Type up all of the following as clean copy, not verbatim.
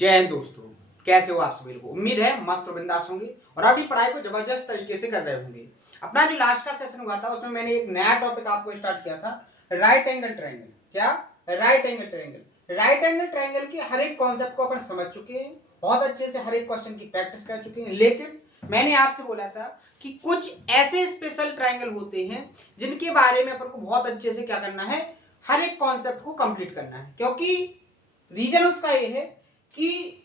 जय हिंद दोस्तों, कैसे हो आप सभी लोग। उम्मीद है मस्त और बिंदास होंगे और अपनी पढ़ाई को जबरदस्त तरीके से कर रहे होंगे। अपना जो लास्ट का सेशन हुआ था उसमें मैंने एक नया टॉपिक आपको स्टार्ट किया था, राइट एंगल ट्रायंगल। क्या? Right angle triangle. Right angle triangle के हर एक कॉन्सेप्ट को अपन समझ चुके हैं, बहुत अच्छे से हर एक क्वेश्चन की प्रैक्टिस कर चुके हैं। लेकिन मैंने आपसे बोला था कि कुछ ऐसे स्पेशल ट्रायंगल होते हैं जिनके बारे में अपन को बहुत अच्छे से क्या करना है, हर एक कॉन्सेप्ट को कंप्लीट करना है। क्योंकि रीजन उसका ये है कि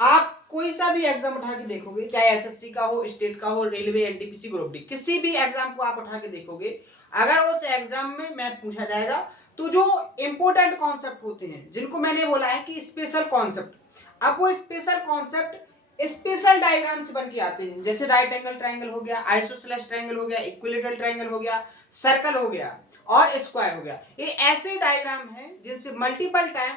आप कोई सा भी एग्जाम उठा के देखोगे, चाहे एसएससी का हो, स्टेट का हो, रेलवे, एनटीपीसी, ग्रुप डी, किसी भी एग्जाम को आप उठा के देखोगे, अगर उस एग्जाम में मैथ पूछा जाएगा तो जो इंपॉर्टेंट कॉन्सेप्ट होते हैं, जिनको मैंने बोला है कि स्पेशल कॉन्सेप्ट, अब वो स्पेशल कॉन्सेप्ट स्पेशल डायग्राम से बन के आते हैं। जैसे राइट एंगल ट्रायंगल हो गया, आइसोसेलेस ट्रायंगल हो गया, इक्विलेटरल ट्रायंगल हो गया, सर्कल हो गया और स्क्वायर हो गया। ये ऐसे डायग्राम हैं जिनसे मल्टीपल टाइम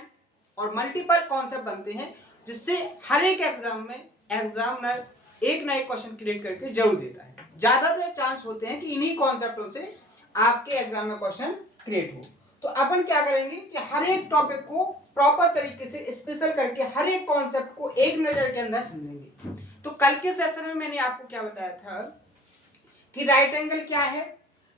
और मल्टीपल कॉन्सेप्ट बनते हैं, जिससे हर एक एग्जाम में एग्जामिनर एक ना एक क्वेश्चन क्रिएट करके जरूर देता है। ज्यादातर चांस होते हैं कि इन्हीं कॉन्सेप्टों से आपके एग्जाम में क्वेश्चन क्रिएट हो। तो अपन क्या करेंगे कि हर एक टॉपिक को प्रॉपर तरीके से स्पेशल करके हर एक कॉन्सेप्ट को एक नजर के अंदर समझेंगे। तो कल के सेशन में मैंने आपको क्या बताया था कि राइट एंगल क्या है,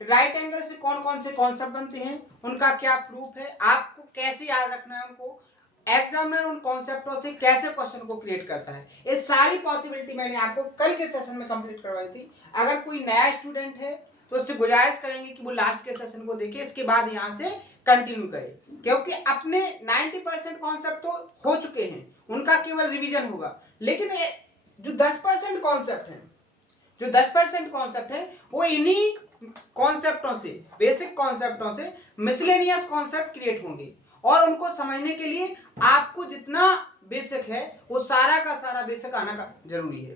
राइट एंगल से कौन कौन से कॉन्सेप्ट बनते हैं, उनका क्या प्रूफ है, आपको कैसे याद रखना है उनको, एग्जामिनर उन कॉन्सेप्टों से कैसे क्वेश्चन को क्रिएट करता है, ये सारी पॉसिबिलिटी मैंने आपको कल के सेशन में कंप्लीट करवाई थी। अगर कोई नया स्टूडेंट है तो उससे गुजारिश करेंगे कि वो लास्ट के सेशन को देखे, इसके बाद यहाँ से कंटिन्यू करे, क्योंकि अपने 90% कॉन्सेप्ट तो हो चुके हैं, उनका केवल रिवीजन होगा। लेकिन जो 10% कॉन्सेप्ट है, जो 10% कॉन्सेप्ट है, वो इन्हीं कॉन्सेप्टों से, बेसिक कॉन्सेप्टों से मिसलेनियस कॉन्सेप्ट क्रिएट होंगे और उनको समझने के लिए आपको जितना बेसिक है वो सारा का सारा बेसिक आना का जरूरी है।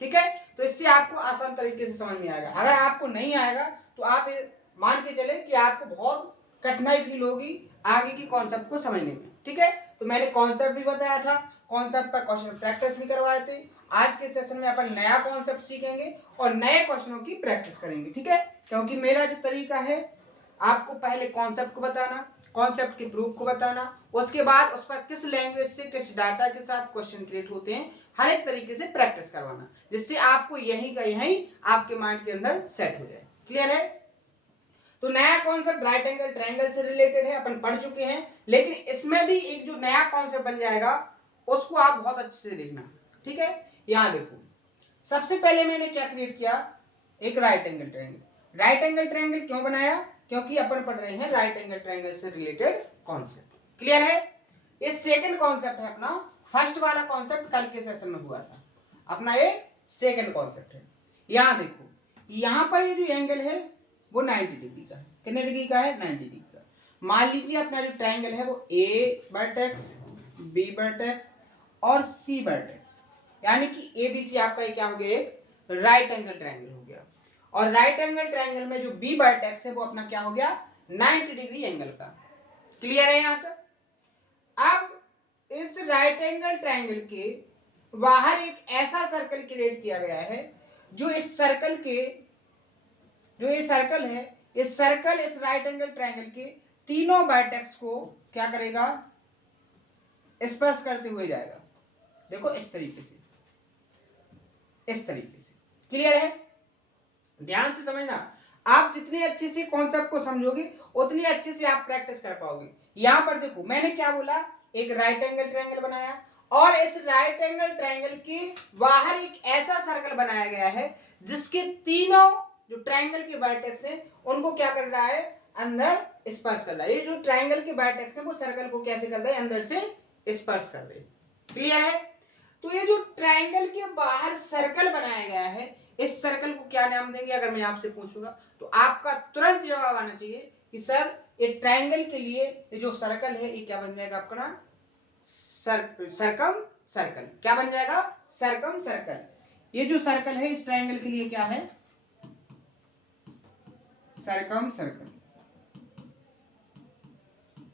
ठीक है, तो इससे आपको आसान तरीके से समझ में आएगा। अगर आपको नहीं आएगा तो आप मान के चले कि आपको बहुत कठिनाई फील होगी आगे की कॉन्सेप्ट को समझने में। ठीक है, तो मैंने कॉन्सेप्ट भी बताया था, कॉन्सेप्ट पर क्वेश्चन प्रैक्टिस भी करवाए थे। आज के सेशन में अपन नया कॉन्सेप्ट सीखेंगे और नए क्वेश्चनों की प्रैक्टिस करेंगे। ठीक है, क्योंकि मेरा जो तरीका है, आपको पहले कॉन्सेप्ट को बताना, कॉन्सेप्ट के प्रूफ को बताना, उसके बाद उस पर किस लैंग्वेज से किस डाटा के साथ क्वेश्चन क्रिएट होते हैं, हर एक तरीके से प्रैक्टिस करवाना, जिससे आपको यहीं का यहीं आपके माइंड के अंदर सेट हो जाए। क्लियर है? तो नया कॉन्सेप्ट राइट एंगल ट्रायंगल से रिलेटेड है, अपन पढ़ चुके हैं, लेकिन इसमें भी एक जो नया कॉन्सेप्ट बन जाएगा उसको आप बहुत अच्छे से देखना। ठीक है, यहां देखो, सबसे पहले मैंने क्या क्रिएट किया, एक right angle triangle. Right angle triangle क्यों बनाया? क्योंकि अपन पढ़ रहे हैं राइट एंगल ट्रायंगल से रिलेटेड कॉन्सेप्ट। क्लियर है? ये सेकंड कॉन्सेप्ट है अपना, फर्स्ट वाला कॉन्सेप्ट कल के सेशन में हुआ था, अपना ये सेकंड कॉन्सेप्ट है। यहां देखो, यहां पर ये जो एंगल है वो 90 डिग्री का है। कितने डिग्री का है? 90 डिग्री का। मान लीजिए अपना जो ट्रायंगल है वो ए वर्टेक्स, बी वर्टेक्स और सी वर्टेक्स, यानी कि एबीसी आपका क्या हो गया, एक राइट एंगल ट्रायंगल हो गया। और राइट एंगल ट्रायंगल में जो बी वर्टेक्स है वो अपना क्या हो गया, 90 डिग्री एंगल का। क्लियर है यहां तक? अब इस राइट एंगल ट्रायंगल के बाहर एक ऐसा सर्कल क्रिएट किया गया है, जो इस सर्कल के, जो ये सर्कल है, इस सर्कल इस राइट एंगल ट्रायंगल के तीनों वर्टेक्स को क्या करेगा, स्पर्श करते हुए जाएगा। देखो इस तरीके से, इस तरीके से। क्लियर है? ध्यान से समझना, आप जितने अच्छे से कॉन्सेप्ट को समझोगे उतनी अच्छे से आप प्रैक्टिस कर पाओगे। यहां पर देखो मैंने क्या बोला, एक राइट एंगल ट्रायंगल बनाया और इस राइट एंगल ट्रायंगल के बाहर एक ऐसा सर्कल बनाया गया है जिसके तीनों जो ट्रायंगल के वर्टेक्स हैं उनको क्या कर रहा है, अंदर स्पर्श कर रहा है। ये जो ट्रायंगल के वर्टेक्स हैं वो सर्कल को कैसे कर रहे हैं, अंदर से स्पर्श कर रहे हैं। क्लियर है? तो ये जो ट्रायंगल के बाहर सर्कल बनाया गया है, इस सर्कल को क्या नाम देंगे अगर मैं आपसे पूछूंगा तो आपका तुरंत जवाब आना चाहिए कि सर ये ट्रायंगल के लिए ये जो सर्कल है ये क्या बन जाएगा आपका ना, सरकम सर्कल। क्या बन जाएगा? सरकम सर्कल। ये जो सर्कल है इस ट्रायंगल के लिए क्या है, सरकम सर्कल।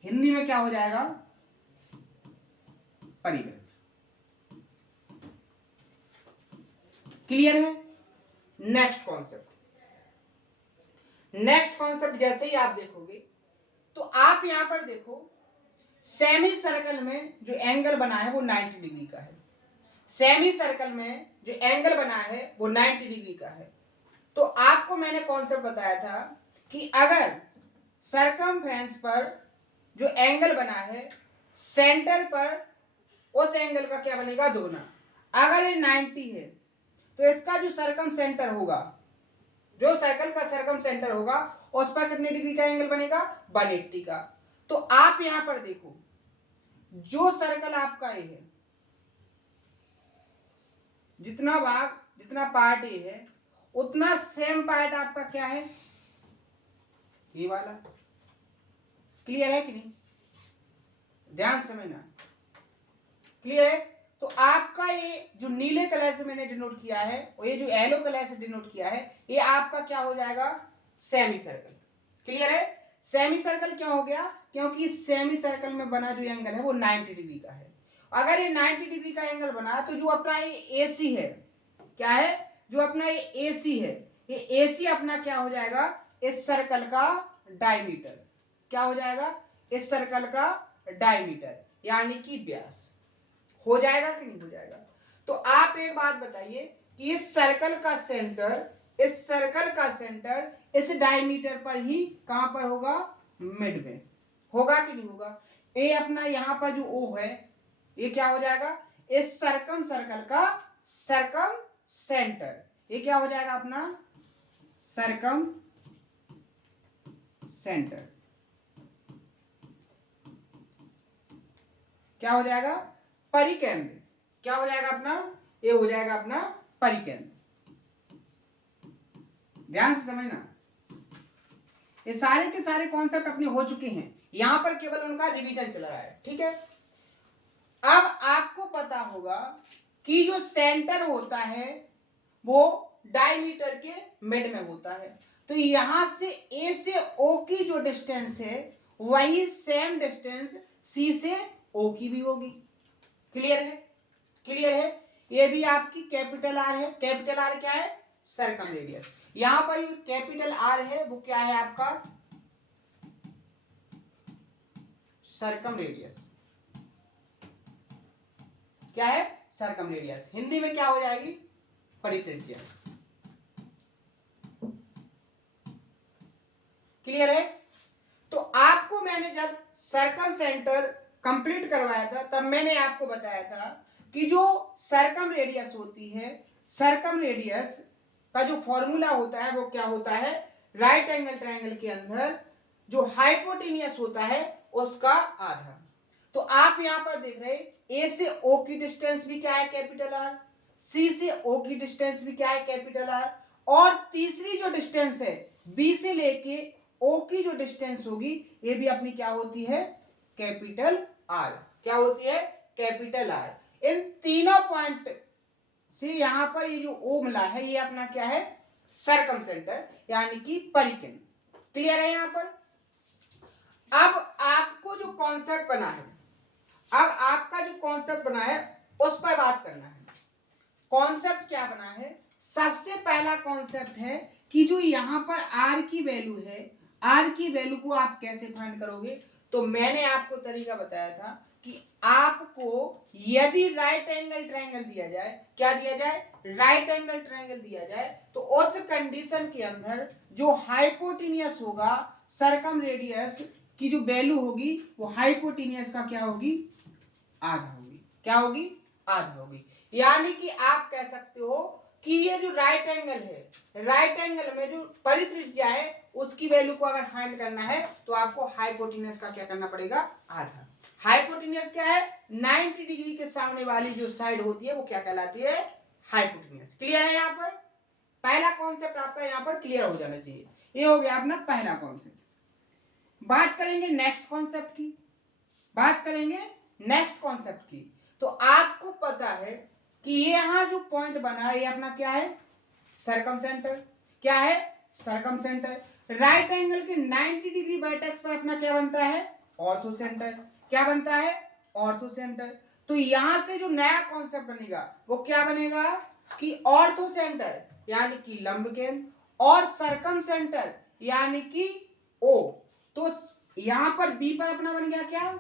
हिंदी में क्या हो जाएगा, परिवृत्त। क्लियर है? नेक्स्ट कॉन्सेप्ट, नेक्स्ट कॉन्सेप्ट जैसे ही आप देखोगे तो आप यहां पर देखो, सेमी सर्कल में जो एंगल बना है वो 90 डिग्री का है। सेमी सर्कल में जो एंगल बना है वो 90 डिग्री का है। तो आपको मैंने कॉन्सेप्ट बताया था कि अगर सर्कमफ्रेंस पर जो एंगल बना है सेंटर पर उस एंगल का क्या बनेगा, दोगुना। अगर ये 90 है तो इसका जो सर्कम सेंटर होगा, जो सर्कल का सर्कम सेंटर होगा उस पर कितने डिग्री का एंगल बनेगा, 180 का। तो आप यहां पर देखो, जो सर्कल आपका ये है, जितना भाग जितना पार्ट ये है उतना सेम पार्ट आपका क्या है, ये वाला। क्लियर है कि नहीं, ध्यान से समझना। क्लियर है। तो आपका ये जो नीले कलर से मैंने डिनोट किया है और ये जो येलो कलर से डिनोट किया है, ये आपका क्या हो जाएगा, सेमी सर्कल। क्लियर है। सेमी सर्कल क्यों हो गया, क्योंकि सेमी सर्कल में बना जो एंगल है वो 90 डिग्री का है। अगर ये 90 डिग्री का एंगल बना तो जो अपना ये एसी है, क्या है, जो अपना ये एसी है, ये एसी अपना क्या हो जाएगा, इस सर्कल का डायमीटर। क्या हो जाएगा, इस सर्कल का डायमीटर यानी कि व्यास। हो जाएगा कि नहीं हो जाएगा। तो आप एक बात बताइए कि इस सर्कल का सेंटर, इस सर्कल का सेंटर इस डायमीटर पर ही कहां पर होगा, मिड में। होगा कि नहीं होगा। ए अपना यहां पर जो ओ है ये क्या हो जाएगा, इस सर्कम सर्कल का सर्कम सेंटर। ये क्या हो जाएगा अपना, सर्कम सेंटर। क्या हो जाएगा, परिकेंद्र। क्या हो जाएगा अपना, ये हो जाएगा अपना परिकेंद्र। ध्यान से समझना, ये सारे के सारे कॉन्सेप्ट अपने हो चुके हैं, यहां पर केवल उनका रिवीजन चल रहा है। ठीक है। अब आपको पता होगा कि जो सेंटर होता है वो डायमीटर के मिड में होता है। तो यहां से ए से ओ की जो डिस्टेंस है वही सेम डिस्टेंस सी से ओ की भी होगी। क्लियर है। क्लियर है। ये भी आपकी कैपिटल आर है। कैपिटल आर क्या है, सर्कम रेडियस। यहां पर जो कैपिटल आर है वो क्या है आपका, सर्कम रेडियस। क्या है, सर्कम रेडियस। हिंदी में क्या हो जाएगी, परित्रिज्या। क्लियर है। तो आपको मैंने जब सर्कम सेंटर कंप्लीट करवाया था तब मैंने आपको बताया था कि जो सर्कम रेडियस होती है, सर्कम रेडियस का जो फॉर्मूला होता है वो क्या होता है, राइट एंगल ट्रायंगल के अंदर जो हाइपोटेनियस होता है उसका आधा। तो आप यहां पर देख रहे हैं ए से ओ की डिस्टेंस भी क्या है, कैपिटल आर। सी से ओ की डिस्टेंस भी क्या है, कैपिटल आर। और तीसरी जो डिस्टेंस है बी से लेके ओ की जो डिस्टेंस होगी ये भी अपनी क्या होती है, कैपिटल आर। क्या होती है, कैपिटल आर। इन तीनों पॉइंट से यहां पर ये जो ओ मिला है ये अपना क्या है, सर्कम सेंटर यानी कि परिकेंद्र। क्लियर है यहां पर। अब आपको जो कॉन्सेप्ट बना है, अब आपका जो कॉन्सेप्ट बना है उस पर बात करना है। कॉन्सेप्ट क्या बना है, सबसे पहला कॉन्सेप्ट है कि जो यहां पर आर की वैल्यू है, आर की वैल्यू को आप कैसे फाइंड करोगे। तो मैंने आपको तरीका बताया था कि आपको यदि राइट एंगल ट्रायंगल दिया जाए, क्या दिया जाए, राइट एंगल ट्रायंगल दिया जाए, तो उस कंडीशन के अंदर जो हाइपोटेनियस होगा, सर्कम रेडियस की जो वैल्यू होगी वो हाइपोटेनियस का क्या होगी, आधा होगी। क्या होगी, आधा होगी। यानी कि आप कह सकते हो कि ये जो राइट एंगल है, राइट एंगल में जो परित्रिज्या है उसकी वैल्यू को अगर फाइंड करना है तो आपको हाइपोटेनियस का क्या करना पड़ेगा, आधा। हाइपोटेनियस क्या है, 90 डिग्री के सामने वाली जो साइड होती है वो क्या कहलाती है, हाइपोटेनियस। क्लियर है। यहां पर पहला कॉन्सेप्ट आपका यहां पर क्लियर हो जाना चाहिए। ये हो गया अपना पहला कॉन्सेप्ट। बात करेंगे नेक्स्ट कॉन्सेप्ट की, बात करेंगे नेक्स्ट कॉन्सेप्ट की। तो आपको पता है कि ये यहां जो पॉइंट बना है ये अपना क्या है, सर्कम सेंटर। क्या है, सर्कम सेंटर। राइट एंगल के 90 डिग्री वर्टेक्स पर अपना क्या बनता है, ऑर्थो सेंटर। क्या बनता है, ऑर्थो सेंटर। तो यहां से जो नया कॉन्सेप्ट बनेगा वो क्या बनेगा कि ऑर्थो सेंटर यानी कि लंब केंद्र और सर्कम सेंटर यानी कि ओ। तो यहां पर बी पर अपना बन गया क्या,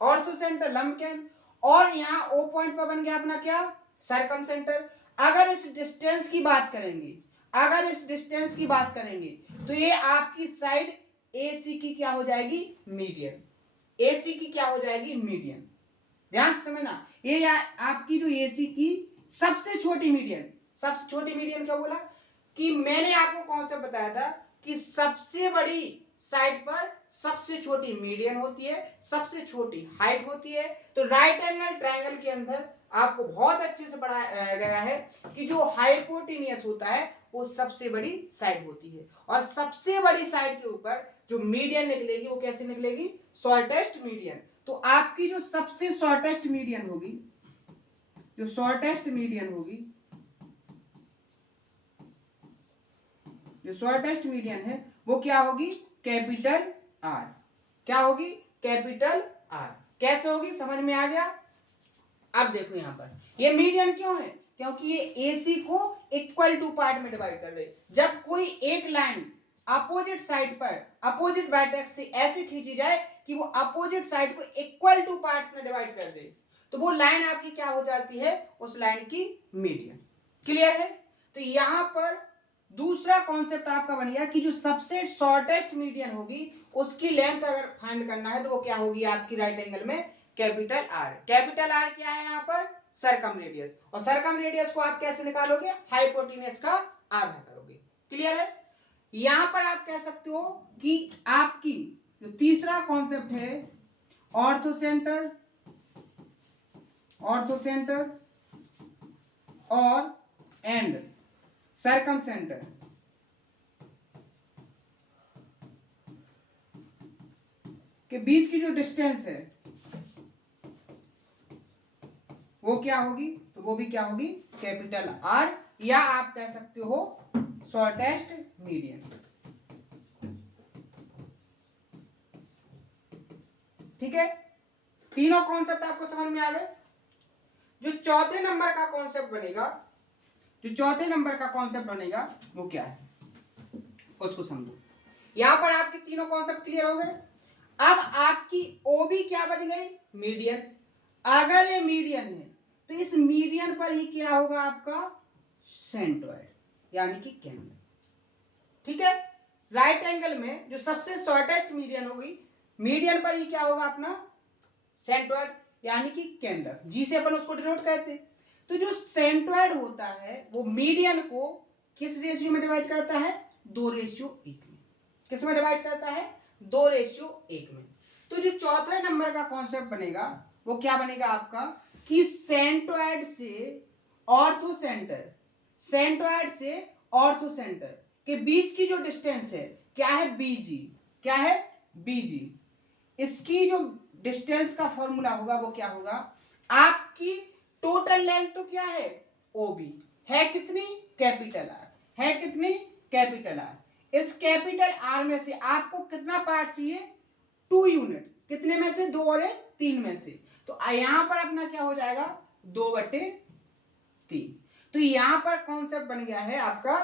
ऑर्थो सेंटर लंबकेन, और यहाँ ओ पॉइंट पर बन गया अपना क्या, सरकम सेंटर। अगर इस डिस्टेंस की बात करेंगे, अगर इस डिस्टेंस की बात करेंगे तो ये आपकी साइड AC की क्या हो जाएगी, मीडियन। AC की क्या हो जाएगी, मीडियन। ध्यान से समझना, ये आपकी जो AC की सबसे छोटी मीडियन, सबसे छोटी मीडियन क्या बोला कि मैंने आपको कौन सा बताया था कि सबसे बड़ी साइड पर सबसे छोटी मीडियन होती है, सबसे छोटी हाइट होती है। तो राइट एंगल ट्रायंगल के अंदर आपको बहुत अच्छे से पढ़ाया गया है कि जो हाइपोटेनियस होता है वो सबसे बड़ी साइड होती है, और सबसे बड़ी साइड के ऊपर जो मीडियन निकलेगी वो कैसे निकलेगी, शॉर्टेस्ट मीडियन। तो आपकी जो सबसे शॉर्टेस्ट मीडियन होगी, जो शॉर्टेस्ट मीडियन होगी, जो शॉर्टेस्ट मीडियन है वो क्या होगी, कैपिटल आर। क्या होगी, कैपिटल आर। कैसे होगी, समझ में आ गया। अब देखो यहां पर ये मीडियन क्यों है, क्योंकि ये AC को इक्वल टू पार्ट में डिवाइड कर रहे हैं। जब कोई एक लाइन अपोजिट साइड पर अपोजिट वर्टेक्स से ऐसे खींची जाए कि वो अपोजिट साइड को इक्वल टू पार्ट्स में डिवाइड कर दे, तो वो लाइन आपकी क्या हो जाती है, उस लाइन की मीडियन। क्लियर है। तो यहां पर दूसरा कॉन्सेप्ट आपका बन गया कि जो सबसे शॉर्टेस्ट मीडियन होगी उसकी लेंथ अगर फाइंड करना है तो वो क्या होगी आपकी राइट एंगल में, कैपिटल आर। कैपिटल आर क्या है यहाँ पर, सरकम रेडियस, और सरकम रेडियस को आप कैसे निकालोगे, हाइपोटेनस का आधा करोगे। क्लियर है। यहां पर आप कह सकते हो कि आपकी जो तीसरा कॉन्सेप्ट है ऑर्थोसेंटर, ऑर्थोसेंटर और एंड सरकम सेंटर, के बीच की जो डिस्टेंस है वो क्या होगी, तो वो भी क्या होगी, कैपिटल आर, या आप कह सकते हो शॉर्टेस्ट मीडियन। ठीक है, तीनों कॉन्सेप्ट आपको समझ में आ गए। जो चौथे नंबर का कॉन्सेप्ट बनेगा, जो चौथे नंबर का कॉन्सेप्ट बनेगा वो क्या है, उसको समझो। यहां पर आपके तीनों कॉन्सेप्ट क्लियर हो गए। अब आपकी OB क्या बन गई, मीडियन। अगर ये मीडियन है तो इस मीडियन पर ही क्या होगा आपका, सेंट्रॉइड, यानी कि केंद्र। ठीक है, राइट एंगल में जो सबसे शॉर्टेस्ट मीडियन होगी, मीडियन पर ही क्या होगा अपना, सेंट्रॉइड, यानी कि केंद्र, जिसे अपन उसको डिनोट कहते हैं। तो जो सेंट्रॉइड होता है वो मीडियन को किस रेशियो में डिवाइड करता है, 2:1 में। किस में डिवाइड करता है, 2:1 में। तो जो चौथे नंबर का कॉन्सेप्ट बनेगा वो क्या बनेगा आपका, कि सेंट्रॉइड से ऑर्थोसेंटर, सेंट्रॉइड से ऑर्थोसेंटर के बीच की जो डिस्टेंस है क्या है, BG। क्या है, BG। इसकी जो डिस्टेंस का फॉर्मूला होगा वो क्या होगा, आपकी टोटल लेंथ तो क्या है, OB है कितनी, कैपिटल आर, है कितनी, कैपिटल आर। इस कैपिटल आर में से आपको कितना पार्ट चाहिए, 2 यूनिट। कितने में से, 2 और 1, 3 में से। तो यहां पर अपना क्या हो जाएगा, 2/3। तो यहां पर कॉन्सेप्ट बन गया है आपका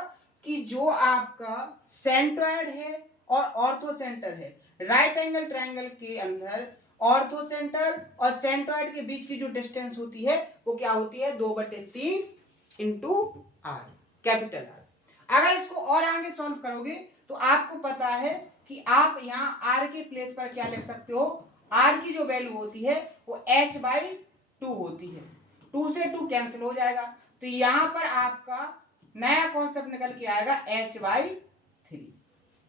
कि जो आपका सेंट्रॉइड है और ऑर्थोसेंटर है, राइट एंगल ट्रायंगल के अंदर ऑर्थोसेंटर और सेंट्रॉइड के बीच की जो डिस्टेंस होती है वो क्या होती है, 2/3 इंटू आर, कैपिटल आर। अगर इसको और आगे सॉल्व करोगे तो आपको पता है कि आप यहाँ आर के प्लेस पर क्या लिख सकते हो, आर की जो वैल्यू होती है वो h/2 होती है। 2 से 2 कैंसिल हो जाएगा, तो यहां पर आपका नया कॉन्सेप्ट निकल के आएगा h/3।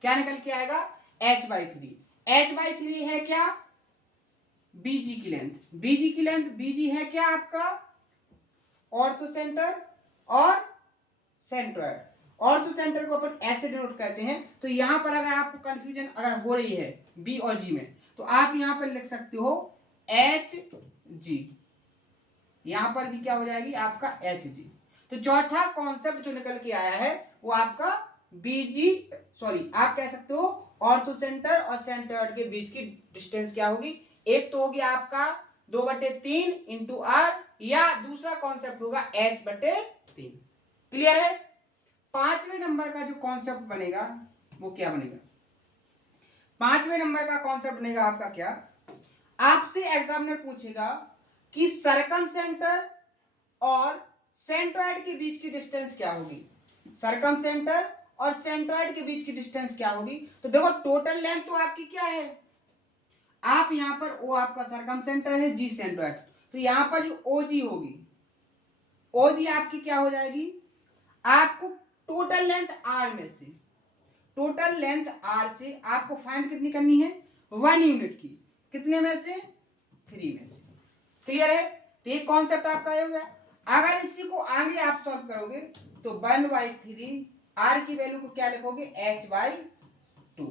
क्या निकल के आएगा, h/3। h/3 है क्या, BG की लेंथ। BG की लेंथ, BG है क्या आपका, ऑर्थोसेंटर और सेंट्रॉइड। ऑर्थोसेंटर को अपन ऐसे डिनोट करते हैं। तो यहां पर अगर आपको कंफ्यूजन अगर हो रही है B और G में, तो आप यहां पर लिख सकते हो HG। यहां पर भी क्या हो जाएगी आपका HG। तो चौथा कॉन्सेप्ट जो निकल के आया है वो आपका BG, सॉरी आप कह सकते हो ऑर्थोसेंटर और सेंट्रॉइड के बीच की डिस्टेंस क्या होगी, एक तो होगी आपका 2/3 इंटू आर, या दूसरा कॉन्सेप्ट होगा h/3। क्लियर है। पांचवें नंबर का जो कॉन्सेप्ट बनेगा वो क्या बनेगा, पांचवें नंबर का कॉन्सेप्ट बनेगा आपका क्या, आपसे एग्जामिनर पूछेगा कि सर्कम सेंटर और सेंट्रॉइड के बीच की डिस्टेंस क्या होगी, सर्कम सेंटर और सेंट्रॉइड के बीच की डिस्टेंस क्या होगी। तो देखो टोटल लेंथ तो आपकी क्या है, आप यहां पर ओ आपका सर्कम सेंटर है, जी सेंट्रॉइड, तो यहां पर जो ओजी होगी, ओजी आपकी क्या हो जाएगी, आपको टोटल लेंथ आर में से, टोटल लेंथ आर से आपको फाइंड कितनी करनी है, 1 यूनिट की, कितने में से, 3 में से। क्लियर है, तो ये कॉन्सेप्ट आपका ये हो गया। अगर इसी को आगे आप सॉल्व करोगे तो 1/3 आर की वैल्यू को क्या लिखोगे, h/2।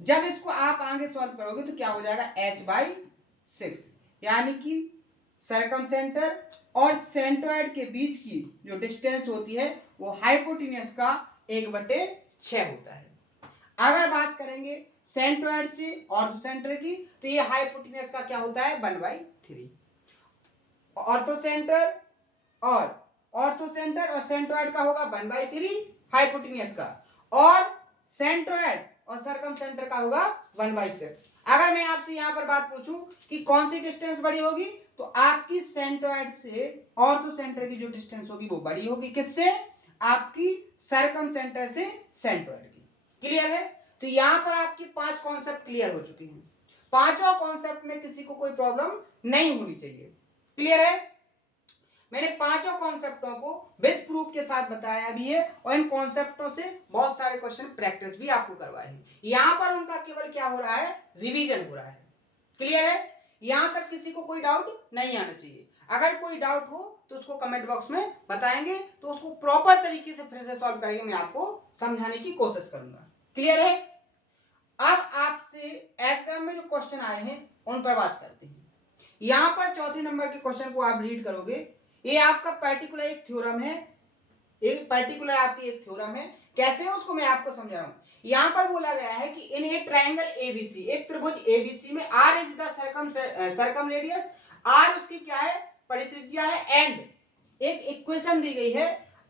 जब इसको आप आगे सॉल्व करोगे तो क्या हो जाएगा, h/6, यानी कि सर्कम सेंटर और सेंट्रॉइड के बीच की जो डिस्टेंस होती है वो हाइपोटेन्यूज का 1/6 होता है। अगर बात करेंगे सेंट्रॉइड से ऑर्थो सेंटर की तो ये हाइपोटेन्यूज का क्या होता है, 1/3। ऑर्थो सेंटर और सेंट्रॉइड का होगा 1/3 हाइपोटेन्यूज का, और सेंट्रॉइड और सर्कम सेंटर का होगा 1/6। अगर मैं आपसे यहां पर बात पूछूं कि कौन सी डिस्टेंस बड़ी होगी, तो आपकी सेंट्रॉइड से ऑर्थो सेंटर की जो डिस्टेंस होगी वो बड़ी होगी, किससे, आपकी सर्कम सेंटर से सेंट्रॉइड की। क्लियर है, तो यहां पर आपके 5 कॉन्सेप्ट क्लियर हो चुके हैं। पांचों कॉन्सेप्ट में किसी को कोई प्रॉब्लम नहीं होनी चाहिए। क्लियर है, मैंने पांचों कॉन्सेप्टों को विद प्रूफ के साथ बताया भी है, और इन कॉन्सेप्टों से बहुत सारे क्वेश्चन प्रैक्टिस भी आपको करवाए हैं। यहां पर उनका केवल क्या हो रहा है, रिवीजन हो रहा है। क्लियर है, यहां तक किसी को कोई डाउट नहीं आना चाहिए। अगर कोई डाउट हो तो उसको कमेंट बॉक्स में बताएंगे, तो उसको प्रॉपर तरीके से फिर से सॉल्व करेंगे, मैं आपको समझाने की कोशिश करूंगा। क्लियर है, अब आपसे एग्जाम में जो क्वेश्चन आए हैं उन पर बात करते हैं। यहां पर चौथे नंबर के क्वेश्चन को आप रीड करोगे, ये आपका पर्टिकुलर एक थ्योरम है, एक पर्टिकुलर आपकी एक थ्योरम है। कैसे है उसको मैं आपको समझा रहा हूं। यहां पर बोला गया है कि इन ए ट्रायंगल एबीसी, एक त्रिभुज एबीसी में R is the circumradius, R उसकी क्या है, परित्रिज्या है, एंड एक इक्वेशन दी गई है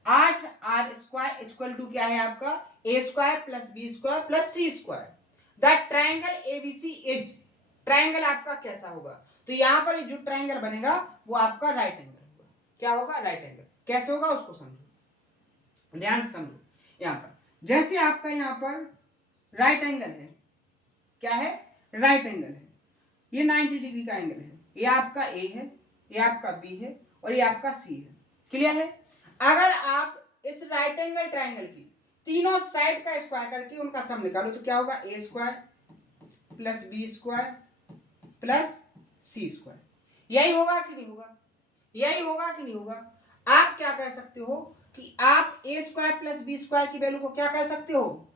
8r² इक्वल टू क्या है आपका, a² plus b² plus c²। The triangle ABC is, triangle आपका कैसा होगा, तो यहां पर जो ट्रायंगल बनेगा वो आपका राइट एंगल होगा। क्या होगा, राइट एंगल। कैसे होगा उसको समझो, ध्यान से समझो। यहां पर जैसे आपका यहां पर राइट एंगल है, क्या है, राइट एंगल है, ये 90 डिग्री का एंगल है, ये आपका ए है, ये आपका बी है, और ये आपका सी है। क्लियर है, अगर आप इस राइट एंगल ट्रायंगल की तीनों साइड का स्क्वायर करके उनका सम निकालो तो क्या होगा, a² plus b² plus c²। यही होगा कि नहीं होगा, यही होगा कि नहीं होगा। आप क्या कह सकते हो कि आप a² प्लस b² की वैल्यू को क्या कह सकते हो,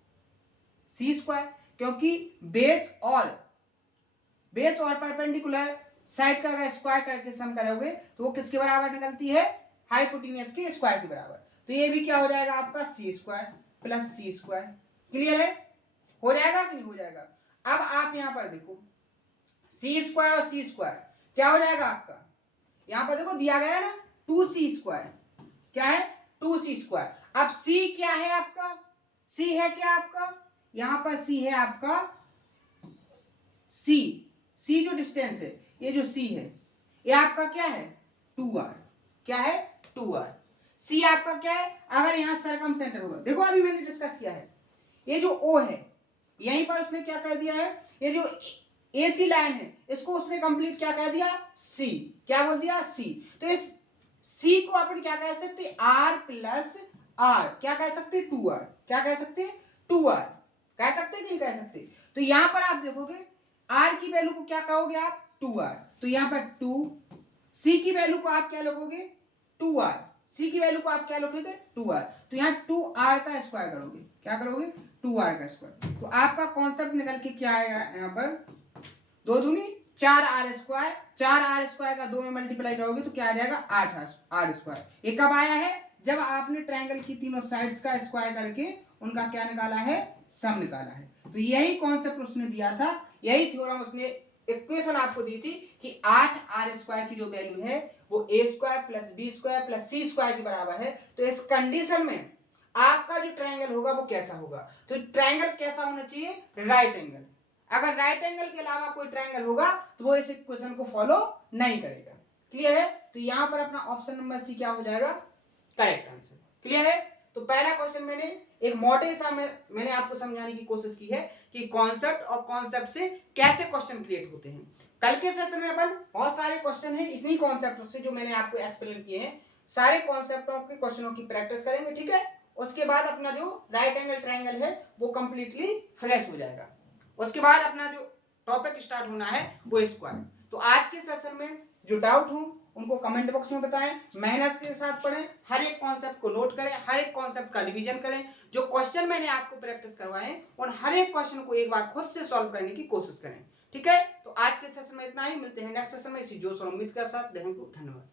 c², क्योंकि बेस और परपेंडिकुलर साइड का अगर स्क्वायर करके सम करोगे तो वो किसके बराबर निकलती है, हाइपोटेन्यूज के स्क्वायर के बराबर। तो ये भी क्या हो जाएगा आपका c² प्लस c²। क्लियर है, हो जाएगा कि नहीं हो जाएगा। अब आप यहां पर देखो c² और c² क्या हो जाएगा आपका, यहां पर देखो दिया गया है ना 2c², क्या है 2c²। अब c क्या है आपका, c है क्या आपका, यहां पर c है आपका, c जो डिस्टेंस है, ये जो c है ये आपका क्या है 2r, क्या है 2r। c आपका क्या है, अगर यहां सर्कम सेंटर होगा, देखो अभी मैंने डिस्कस किया है, ये जो o है यहीं पर उसने क्या कर दिया है, ये जो AC लाइन है इसको उसने कंप्लीट क्या कह दिया, C, क्या बोल दिया C। तो इस C को अपन क्या कह सकते, R प्लस R, क्या कह सकते 2R, क्या कह सकते 2R, कह सकते कि नहीं कह सकते। तो यहां पर आप देखोगे R की वैल्यू को क्या कहोगे आप 2R, तो यहां पर 2, C की वैल्यू को आप क्या लिखोगे 2R, C की वैल्यू को आप क्या लिखोगे 2R, तो यहाँ 2R का स्क्वायर करोगे, क्या करोगे 2R का स्क्वायर। तो आपका कॉन्सेप्ट निकल के क्या आएगा, यहाँ पर 2 दूनी 4r², 4r² का 2 में मल्टीप्लाई करोगे तो क्या आ जाएगा 8r²। ये कब आया है, जब आपने ट्रायंगल की तीनों साइड्स का स्क्वायर करके उनका क्या निकाला है, सम निकाला है। तो यही कॉन्सेप्ट उसने दिया था, यही थ्योरम उसने इक्वेशन आपको दी थी कि 8r² की जो वैल्यू है वो a² plus b² plus c² के बराबर है। तो इस कंडीशन में आपका जो ट्रायंगल होगा वो कैसा होगा, तो ट्रायंगल कैसा होना चाहिए, राइट एंगल। अगर राइट एंगल के अलावा कोई ट्रायंगल होगा तो वो इस इक्वेशन को फॉलो नहीं करेगा। क्लियर है? तो यहां पर अपना ऑप्शन नंबर सी क्या हो जाएगा? Correct answer. क्लियर है? तो पहला क्वेश्चन मैंने एक मोटे सा मैंने आपको समझाने की कोशिश की है कि कॉन्सेप्ट और कॉन्सेप्ट से कैसे क्वेश्चन क्रिएट होते हैं। कल के सेशन में अपन बहुत सारे क्वेश्चन हैं इन्हीं कॉन्सेप्टों से जो मैंने आपको एक्सप्लेन किए हैं, सारे कॉन्सेप्टों के क्वेश्चनों की प्रैक्टिस करेंगे। ठीक है? उसके बाद अपना जो राइट एंगल ट्रायंगल है वो कंप्लीटली फ्रेश हो जाएगा। उसके बाद अपना जो टॉपिक स्टार्ट होना है वो स्क्वायर। तो आज के सेशन में जो डाउट हो उनको कमेंट बॉक्स में बताएं, मेहनत के साथ पढ़ें, हर एक कॉन्सेप्ट को नोट करें, हर एक कॉन्सेप्ट का रिवीजन करें। जो क्वेश्चन मैंने आपको प्रैक्टिस करवाए उन हर एक क्वेश्चन को एक बार खुद से सॉल्व करने की कोशिश करें। ठीक है? तो आज के सेशन में इतना ही, मिलते हैं नेक्स्ट सेशन में इसी जोश और उम्मीद के साथ। धन्यवाद।